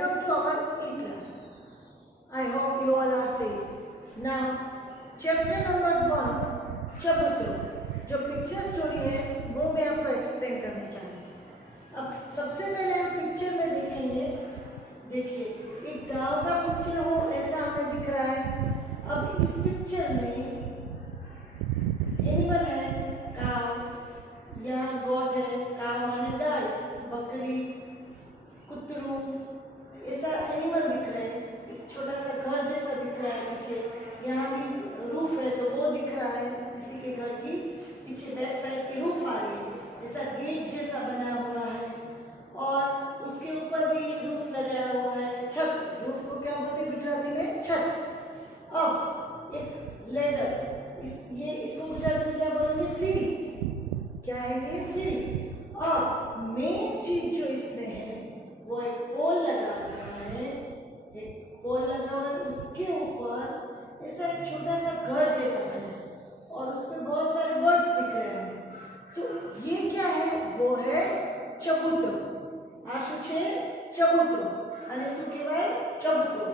welcome to our e-class. I hope you all are safe. Now, chapter number 1, चबूतरा, जो picture story है वो मैं आपको एक्सप्लेन करना चाहती हूँ। अब सबसे पहले हम पिक्चर में देखेंगे। देखिए, एक गांव का पिक्चर हो ऐसा हमें दिख रहा है। अब इस पिक्चर में एनिमल है काव, यहाँ गॉड है, काव माने गाय, बकरी, कुतरू, ऐसा एनिमल दिख रहे हैं। एक छोटा सा घर जैसा दिख रहा है पीछे, यहाँ भी रूफ है तो वो दिख रहा है, किसी के घर की पीछे बैक साइड की रूफ आ रही है, ऐसा गेट जैसा बना हुआ है और उसके ऊपर भी रूफ लगाया हुआ है, छत। रूफ को क्या बोलते हैं गुजराती में? छत। अब एक लेडर, इसको गुजराती में क्या बोलेंगे? सीढ़ी। क्या है ये? सीढ़ी। और मेन चीज जो इसमें है वो एक पोल लगा हुआ है, एक पोल लगा हुआ है, उसके ऊपर ऐसा एक छोटा सा घर जैसा बना है और उसमें बहुत सारे बर्ड्स दिख रहे हैं। तो ये क्या है? वो है चबूतरो। आ શું છે? ચબૂતરો। અને શું કહેવાય? ચબૂતરો।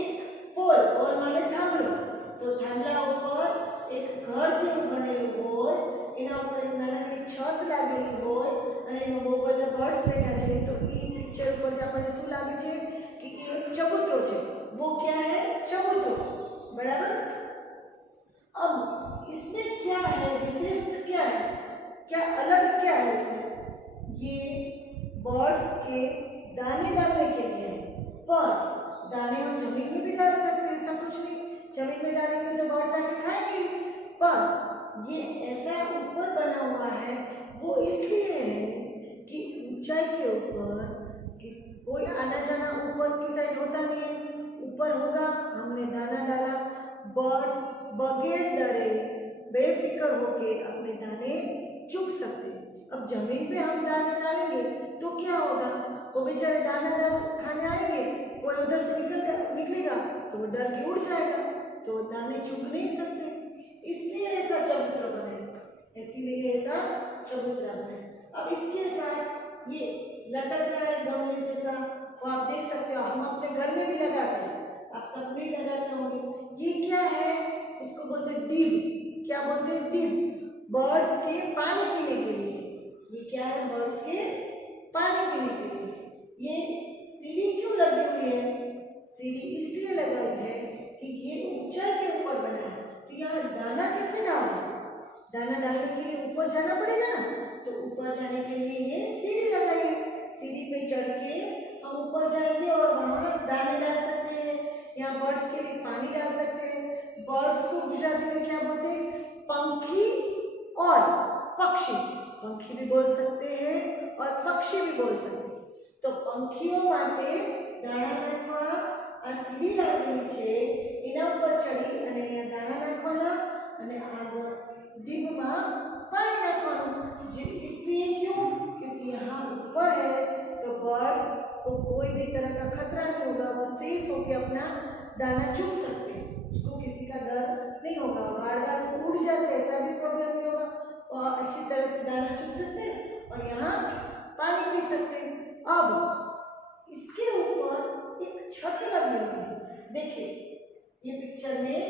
એક પોલ, પોલ માને થાંભલો, તો થાંભલા ઉપર એક ઘર જેવું બનેલું હોય, એના ઉપર એક નાનકડી છત લાગેલી હોય અને એમાં બહુ બધા બર્ડ્સ બેઠા છે। તો એ પિક્ચર ઉપર આપણને શું લાગે છે કે એ એક ચબૂતરો છે। वो क्या है? चबूतरो। बराबर। अब इसमें क्या है? विशिष्ट क्या है? क्या अलग क्या है इसमें? ये बर्ड्स के दाने डालने के लिए है, पर दाने हम जमीन में भी डाल सकते हैं, ऐसा कुछ नहीं। जमीन में डालेंगे तो बर्ड्स आके खाएंगे, पर ये ऐसा ऊपर बना हुआ है, वो इसलिए है कि ऊंचाई के ऊपर कोई आना जाना ऊपर की साइड होता नहीं है, ऊपर होगा। हमने दाना डाला, बर्ड्स बगैर डरे बेफिक्र होके अपने दाने चुग सकते हैं। अब जमीन पे हम दाने डालेंगे तो क्या होगा? वो बेचारे दाना खाने आएंगे, कोई उधर से निकलेगा तो वो डर के उड़ जाएगा, तो दाने चुग नहीं सकते। इसलिए ऐसा चबूतरा बना, इसीलिए ऐसा चबूतरा बना। अब इसके साथ ये लटक रहा है गमले जैसा, वो आप देख सकते हो, हम अपने घर में भी लगाते हैं, आप सब भी लगाते होंगे। ये क्या है? इसको बोलते हैं डिब। क्या बोलते हैं? डिब। बर्ड्स के पानी पीने के लिए। ये क्या है? बर्ड्स के पानी पीने के लिए। ये सीढ़ी क्यों लगी हुई है? सीढ़ी इसलिए लगाई है कि ये ऊंचाई के ऊपर बना है, तो यहाँ दाना कैसे डालना? दाना डालने के लिए ऊपर जाना पड़ेगा ना, तो ऊपर जाने के लिए ये सीढ़ी लगाई है। सीढ़ी पे चढ़ के हम ऊपर जाएंगे और वहाँ दाने डाल सकते हैं, यहाँ बर्ड्स के लिए पानी डाल सकते हैं। बर्ड्स को गुजराती में क्या बोलते हैं? पंखी और पक्षी। पंखी भी बोल सकते हैं और पक्षी भी बोल सकते हैं। तो पंखीओ माटे दाणा नाखवा आ सीढ़ी लागेली छे, एना पर चढ़ी अने अहींया दाणा नाखवाना अने आ डिबमां पानी नाखवानुं। जे इसलिए क्यों? क्योंकि यहाँ ऊपर है तो बर्ड्स को कोई भी तरह का खतरा नहीं होगा, वो सेफ होकर अपना दाना चुग सकते हैं, उसको किसी का डर नहीं होगा। बार-बार वो उड़ जाते हैं, ऐसा भी प्रॉब्लम नहीं होगा, और अच्छी तरह से दाना चुग सकते हैं और यहाँ पानी पी सकते हैं। अब इसके ऊपर एक छत लगी हुई है। देखिए ये पिक्चर में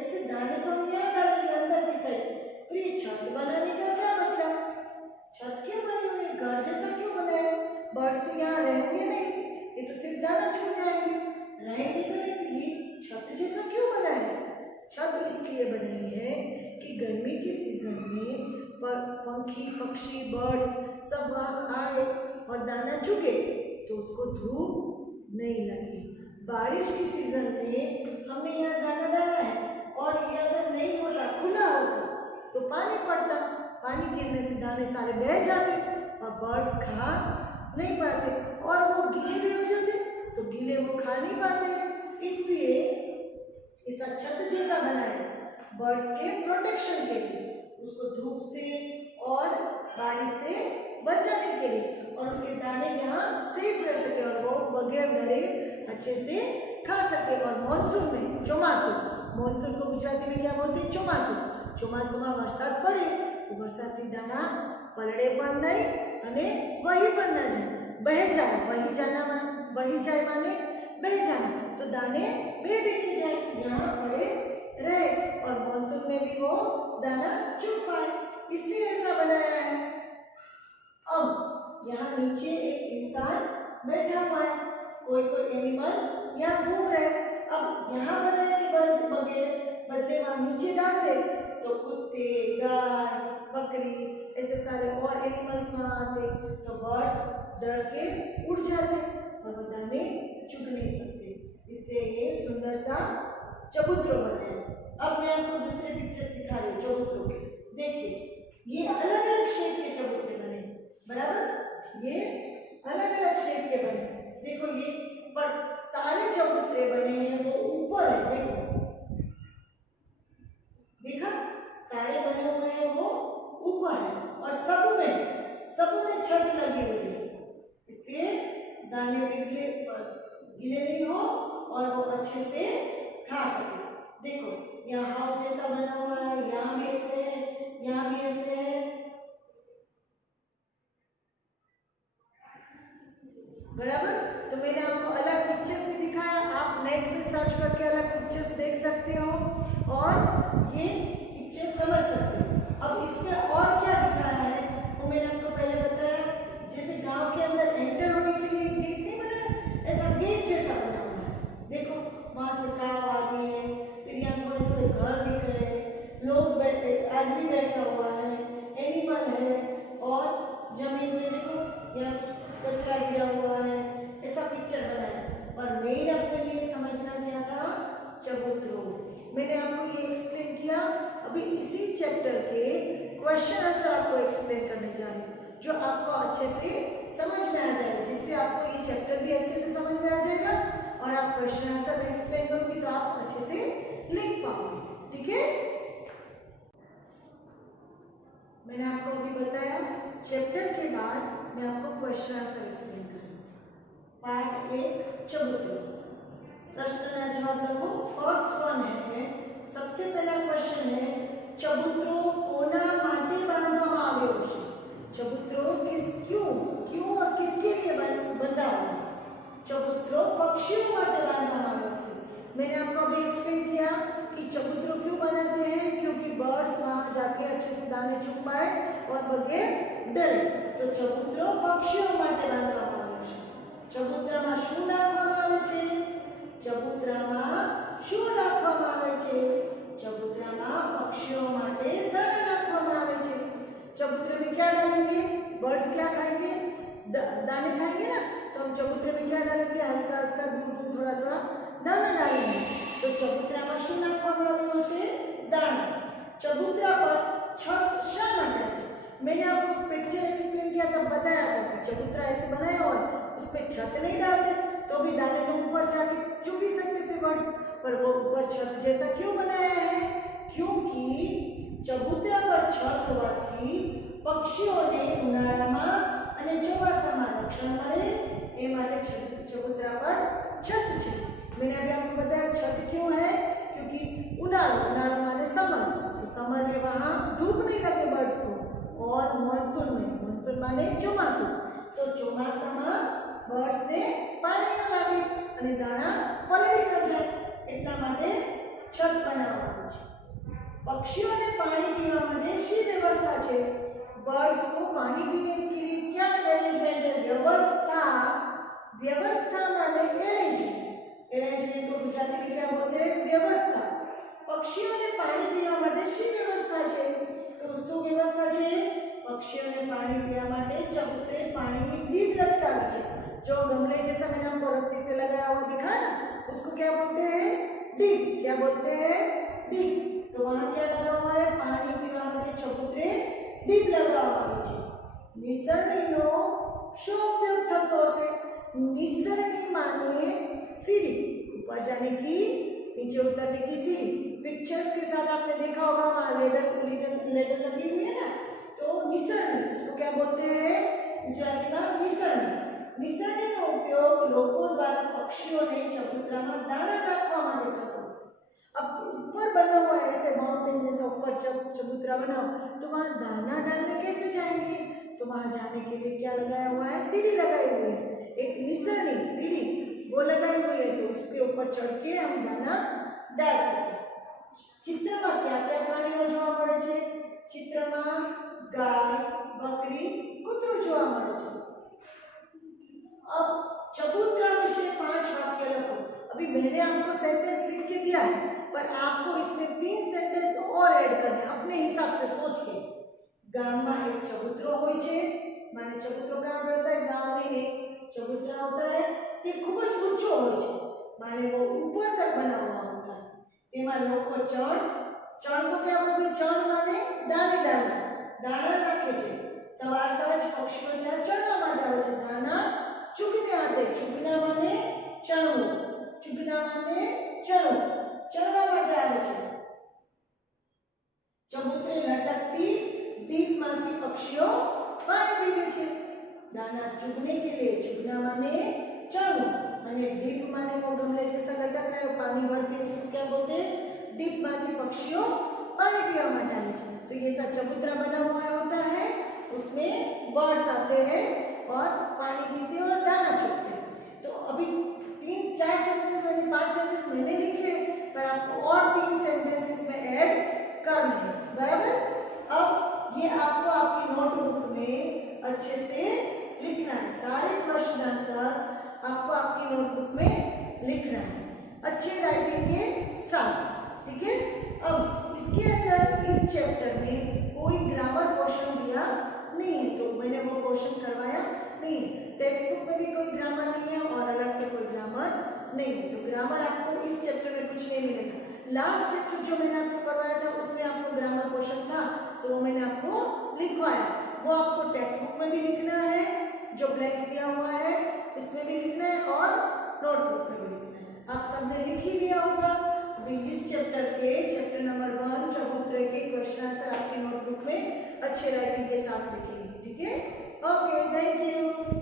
ऐसे दाने तो हम यहाँ डालेंगे अंदर की साइड, तो ये छत बनाने का क्या मतलब? छत क्यों बनी हुई है? घर जैसा क्यों बनाया? बर्ड्स तो यहाँ रहेंगे नहीं, ये तो सिर्फ दाना चुगने आएंगे, रहेंगे तो नहीं। तो ये छत जैसा क्यों बना है? छत इसलिए बनी है कि गर्मी के सीजन में पंखी पक्षी बर्ड्स सब वहाँ आए और दाना चुगे तो उसको धूप नहीं लगे। बारिश के सीजन में हमने यहाँ दाना डाला है और ये अगर नहीं होता, खुला होता, तो पानी पड़ता, पानी गिरने से दाने सारे बह जाते और बर्ड्स खा नहीं पाते और वो गीले भी हो जाते, तो गीले वो खा नहीं पाते। इसलिए ऐसा छत जैसा बनाया बर्ड्स के प्रोटेक्शन के लिए, उसको धूप से और बारिश से बचाने के लिए, और उसके दाने यहाँ सेफ रह सके और वो बगैर डरे अच्छे से खा सके। और मॉनसून में ચોમાસું, मॉनसून को गुजराती में क्या बोलते हैं? ચોમાસું। ચોમાસુમાં વરસાદ પડે તો વરસાદથી દાણા પલળે પણ નહીં અને વહી પણ ના જાય, બહે જાય। વહી वही जाए माने बह जाए, तो दाने बह भी नहीं जाए, यहाँ पड़े रहे और मॉनसून में भी वो दाना चुग पाए, इसलिए ऐसा बनाया है। अब यहाँ नीचे एक इंसान बैठा हुआ है, कोई कोई एनिमल यहाँ घूम रहे हैं। अब यहाँ बनाने के बदले वहाँ नीचे डालते तो कुत्ते, गाय, बकरी ऐसे सारे और एनिमल्स वहाँ आते, तो बर्ड्स डर के उड़ जाते और वो दाने चुग नहीं सकते, इसलिए ये सुंदर सा चबूतरा बना है। अब मैं आपको दूसरे पिक्चर्स दिखा रही हूँ चबूतरों के। देखिए ये अलग अलग शेप के चबूतरे बने, बराबर, ये अलग अलग शेप के बने। देखो ये पर सारे चबूतरे बने हैं वो ऊपर है, देखो, देखा, सारे बने हुए हैं वो ऊपर है और सब में छत लगी हुई है, इसलिए दाने गीले नहीं हो और वो अच्छे से खा सके। देखो यहाँ हाउस जैसा बना हुआ है, यहाँ भी ऐसे है, यहाँ भी ऐसे है, बराबर। तो मैंने आपको अलग पिक्चर्स भी दिखाया, आप नेट पे सर्च करके अलग पिक्चर्स देख सकते हो और ये पिक्चर समझ सकते हो। अब इसमें और क्या दिखाया है वो मैंने आपको पहले बताया, जैसे गांव के अंदर एंटर होने के लिए गेट नहीं बना, ऐसा गेट जैसा बना हुआ है। देखो वहां से काव आ रही है, फिर यहाँ थोड़े थोड़े घर दिख रहे हैं, लोग बैठे, आदमी बैठा हुआ है, एनिमल है और जमीन में देखो यहाँ कचरा गिरा हुआ है, ऐसा पिक्चर बना है। और मेन अपने लिए समझना क्या था, चबूतरों। मैंने आपको ये एक्सप्लेन किया, अभी इसी चैप्टर के क्वेश्चन आंसर आपको एक्सप्लेन करने जा रही हूँ, जो आपको अच्छे से समझ में आ जाएगा, जिससे आपको ये चैप्टर भी अच्छे से समझ में आ जाएगा और आप क्वेश्चन आंसर में एक्सप्लेन करूंगी तो आप अच्छे से लिख पाओगे, ठीक है। मैंने आपको अभी बताया चैप्टर के बाद मैं आपको क्वेश्चन आंसर एक्सप्लेन करूंगी। पार्ट 1 चबूतरों, प्रश्न का जवाब देखो। फर्स्ट वन है, सबसे पहला क्वेश्चन है, चबूतरों कोना माटे बांधवामां आव्यो छे। चबूतरों क्यों और किसके लिए बंधा हुआ? चबूतरों पक्षियों माटे बांधवामां आव्यो छे। मैंने आपको अभी एक्सप्लेन किया कि चबूतरों क्यों बनाते हैं, क्योंकि बर्ड्स वहां जाके अच्छे से दाने चुग पाए और बगैर डरे, तो चबूतरों पक्षियों माटे बांधवामां आव्यो छे। चबूतराમાં શું નાખવામાં આવે છે? ચબૂતરામાં શું નાખવામાં આવે છે? ચબૂતરામાં પક્ષીઓ માટે દાણા નાખવામાં આવે છે। चबूतरे में क्या डालेंगे? बर्ड्स क्या खाएंगे? दाने खाएंगे ना, तो हम चबूतरे में क्या डालेंगे? हल्का हल्का दूर थोड़ा थोड़ा दाना डालेंगे। तो चबूतराમાં શું નાખવામાં આવ્યું છે? दाना। चबूतरा पर छत शा માટે છે? मैंने आपको पिक्चर एक्सप्लेन किया था, बताया था कि चबूतरा ऐसे बनाया हुआ है, उस पर छत नहीं डालते तो भी दाने को ऊपर जाके चुग ही सकते थे बर्ड्स, पर वो ऊपर छत जैसा क्यों बनाया है? क्योंकि चबूतरा पर छत होवाથી પક્ષીઓને ઉનાળામાં અને ચોમાસામાં રક્ષણ મળે, એ માટે चबूतरा पर छत છે। मैंने अभी आपको बताया छत क्यों है, क्योंकि उनाळा माने समर, तो समर में वहाँ धूप नहीं लगे बर्ड्स को, और मॉनसून माने ચોમાસું, तो ચોમાસામાં बर्ड्स ने पानी न लागे અને દાણા પલળી ન જાય, એટલા માટે છત બનાવવામાં છે। પક્ષીઓને પાણી પીવા માટે શી વ્યવસ્થા છે? बर्ड्स को पानी पीने के लिए क्या अरेंजमेंट है? व्यवस्था माने अरेंजमेंट को गुजराती में क्या बोलते हैं? व्यवस्था। पक्षीओने पानी पीवा माटे शी व्यवस्था छे? तो શું વ્યવસ્થા છે? पक्षियों पानी पीवा माटे चबूतरे पानी में डीप लटकावी छे। जो गमले जैसा मैंने आपको रस्सी से लगाया हुआ दिखा ना, उसको क्या बोलते हैं? डीप। क्या बोलते हैं? डीप। तो वहां क्या लगा हुआ है? पानी पीवा माटे चबूतरे डीप लगावવામાં આવે છે। નિસરણીનો શું ઉપયોગ થતો હશે? નિસરણી माने सीढ़ी, ऊपर जाने की, नीचे उतरने की सीढ़ी। पिक्चर्स के साथ आपने देखा होगा वहां लेडर लगी हुई है ना, तो निसरणी, उसको क्या बोलते हैं? गुजराती में निसरणी। निसरણીનો ઉપયોગ લોકો દ્વારા પક્ષીઓને ચબૂતરામાં દાણા નાખવા માટે થતો હશે। अब ऊपर बना हुआ है ऐसे माउंटेन जैसा, ऊपर चबूतरा बनाओ, तो वहां दाना डालने कैसे जाएंगे? तो वहां जाने के लिए क्या लगाया हुआ है? सीढ़ी लगाई हुई है। एक निसरनी सीढ़ी वो लगाई हुई है, तो उसके ऊपर चढ़ के हम दाना डाल सकते हैं। चित्રમાં क्या क्या प्राणीઓ જોવા મળે છે? चित्રમાં ગાય, બકરી, કૂતરું જોવા મળે છે। अब चबूतरा विषय 5 वाक्य लिखो। अभी मैंने आपको सेंटेंस लिख के दिया है, पर आपको इसमें 3 सेंटेंस और ऐड करने अपने हिसाब से सोच के। गांव में एक चबूतरो होय छे, माने चबूतरो कहां पे होता है? गांव में एक चबूतरा होता है, ते खूब ज ऊंचो होय छे, माने वो ऊपर तक बना हुआ होता है। तेमा लोको चढ़ को क्या बोलते हैं? चढ़ माने दाने डालना, दाना नाखे छे। सवार सवार पक्षीओ ત્યાં ચણવા માટે આવે છે, દાના ચૂગને આતે, ચૂગના માને ચણવું, ચૂગના માને ચણવું, ચણવા માટે આવે છે। ચબૂતરે લટકતી દીપમાંથી પક્ષીઓ પાણી પીવે છે। दाना चुगने के लिए चुगना माने चढ़ू, અને डीप माने वो गमले जैसा लटक रहा है, पानी भरती है, उसको क्या बोलते हैं? डीप माने पक्षियों पानी पीवा माटे आवे छे। तो ये सब चबूतरा बना हुआ होता है, उसमें बर्ड्स आते हैं और पानी पीते हैं और दाना चुगते हैं। तो अभी 3-4 सेंटेंस मैंने 5 सेंटेंस मैंने लिखे, पर आपको और 3 सेंटेंस इसमें ऐड करने हैं, बराबर। अब ये आपको आपकी नोटबुक में अच्छे से लिखना है, सारे क्वेश्चन आंसर आपको आपकी नोटबुक में लिखना है अच्छे राइटिंग के साथ, ठीक है। अब इसके अंदर इस चैप्टर में कोई ग्रामर क्वेश्चन दिया नहीं है, तो मैंने वो क्वेश्चन करवाया नहीं है। टेक्स्ट बुक में भी कोई ग्रामर नहीं है और अलग से कोई ग्रामर नहीं है, तो ग्रामर आपको इस चैप्टर में कुछ नहीं मिलेगा। लास्ट चैप्टर जो मैंने आपको करवाया था उसमें आपको ग्रामर क्वेश्चन था, तो वो मैंने आपको लिखवाया, वो आपको टेक्स्ट बुक में भी लिखना है, जो ब्लैंक्स दिया हुआ है इसमें भी लिखना है और नोटबुक में भी लिखना है। आप सबने लिख ही लिया होगा। अभी इस चैप्टर नंबर 1 चबूतरे के क्वेश्चन आंसर आपकी नोटबुक में अच्छे राइटिंग के साथ लिखेंगे, ठीक है। Okay, thank you.